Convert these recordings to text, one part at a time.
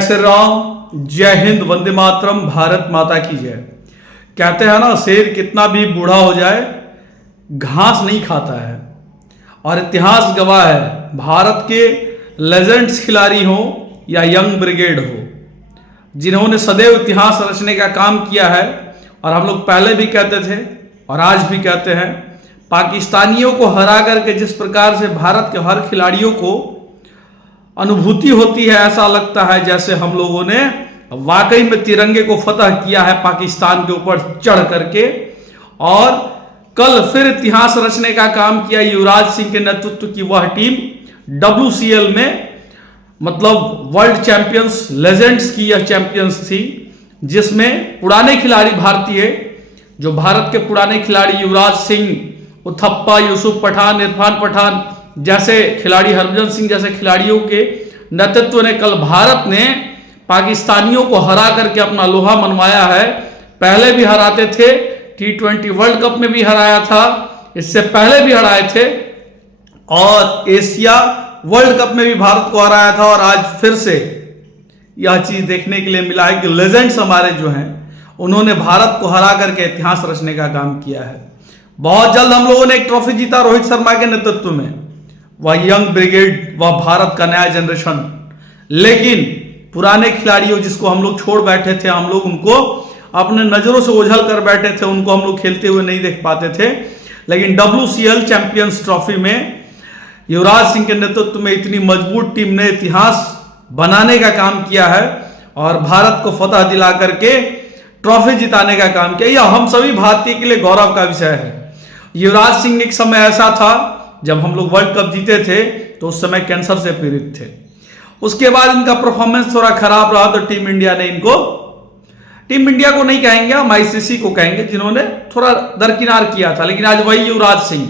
श्री राम, जय हिंद, वंदे मातरम, भारत माता की जय। कहते हैं ना, शेर कितना भी बूढ़ा हो जाए घास नहीं खाता है। और इतिहास गवाह है, भारत के लेजेंड्स खिलाड़ी हो या यंग ब्रिगेड हो, जिन्होंने सदैव इतिहास रचने का काम किया है। और हम लोग पहले भी कहते थे और आज भी कहते हैं, पाकिस्तानियों को हरा करके जिस प्रकार से भारत के हर खिलाड़ियों को अनुभूति होती है, ऐसा लगता है जैसे हम लोगों ने वाकई में तिरंगे को फतह किया है पाकिस्तान के ऊपर चढ़ करके। और कल फिर इतिहास रचने का काम किया युवराज सिंह के नेतृत्व की वह टीम WCL में, मतलब वर्ल्ड चैंपियंस लेजेंड्स की यह चैंपियंस थी, जिसमें पुराने खिलाड़ी भारतीय, जो भारत के पुराने खिलाड़ी युवराज सिंह, उथप्पा, यूसुफ पठान, इरफान पठान जैसे खिलाड़ी, हरभजन सिंह जैसे खिलाड़ियों के नेतृत्व ने कल भारत ने पाकिस्तानियों को हरा करके अपना लोहा मनवाया है। पहले भी हराते थे, T20 वर्ल्ड कप में भी हराया था, इससे पहले भी हराए थे, और एशिया वर्ल्ड कप में भी भारत को हराया था। और आज फिर से यह चीज देखने के लिए मिला है कि लेजेंड्स हमारे जो हैं, उन्होंने भारत को हरा करके इतिहास रचने का काम किया है। बहुत जल्द हम लोगों ने एक ट्रॉफी जीता रोहित शर्मा के नेतृत्व में, वह यंग ब्रिगेड, वह भारत का नया जनरेशन। लेकिन पुराने खिलाड़ियों जिसको हम लोग छोड़ बैठे थे, हम लोग उनको अपने नजरों से ओझल कर बैठे थे, उनको हम लोग खेलते हुए नहीं देख पाते थे। लेकिन WCL चैंपियंस ट्रॉफी में युवराज सिंह के नेतृत्व में इतनी मजबूत टीम ने इतिहास बनाने का काम किया है और भारत को फतह दिला करके ट्रॉफी जिताने का काम किया। यह हम सभी भारतीय के लिए गौरव का विषय है। युवराज सिंह एक समय ऐसा था जब हम लोग वर्ल्ड कप जीते थे तो उस समय कैंसर से पीड़ित थे। उसके बाद इनका परफॉर्मेंस थोड़ा खराब रहा तो टीम इंडिया ने इनको, टीम इंडिया को नहीं कहेंगे, हम ICC को कहेंगे, जिन्होंने थोड़ा दरकिनार किया था। लेकिन आज वही युवराज सिंह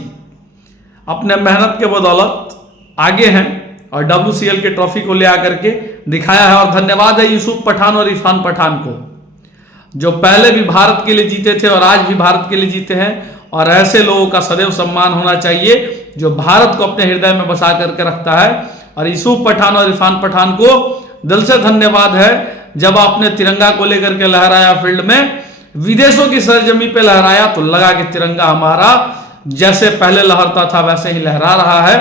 अपने मेहनत के बदौलत आगे हैं और WCL के ट्रॉफी को ले आकर के दिखाया है। और धन्यवाद है यूसुफ पठान और इरफान पठान को, जो पहले भी भारत के लिए जीते थे और आज भी भारत के लिए जीते हैं। और ऐसे लोगों का सदैव सम्मान होना चाहिए जो भारत को अपने हृदय में बसा करके रखता है। और यूसुफ पठान और इरफान पठान को दिल से धन्यवाद है, जब आपने तिरंगा को लेकर के लहराया फील्ड में, विदेशों की सरजमी पे लहराया तो लगा कि तिरंगा हमारा जैसे पहले लहरता था वैसे ही लहरा रहा है।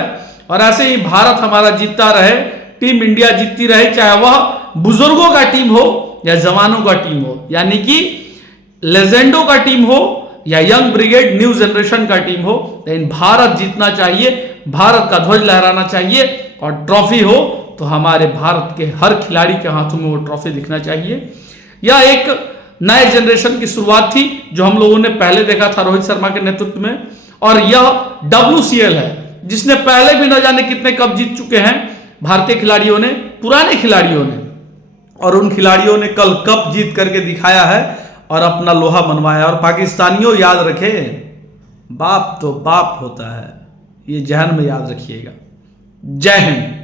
और ऐसे ही भारत हमारा जीतता रहे, टीम इंडिया जीतती रहे, चाहे वह बुजुर्गों का टीम हो या जवानों का टीम हो, यानी कि लेजेंडों का टीम हो या यंग ब्रिगेड न्यू जनरेशन का टीम हो। लेकिन भारत जीतना चाहिए, भारत का ध्वज लहराना चाहिए, और ट्रॉफी हो तो हमारे भारत के हर खिलाड़ी के हाथों में वो ट्रॉफी दिखना चाहिए। यह एक नए जनरेशन की शुरुआत थी जो हम लोगों ने पहले देखा था रोहित शर्मा के नेतृत्व में। और यह WCL है जिसने पहले भी न जाने कितने कप जीत चुके हैं भारतीय खिलाड़ियों ने, पुराने खिलाड़ियों ने। और उन खिलाड़ियों ने कल कप जीत करके दिखाया है और अपना लोहा मनवाया। और पाकिस्तानियों याद रखे, बाप तो बाप होता है, ये जहन में याद रखिएगा। जय हिंद।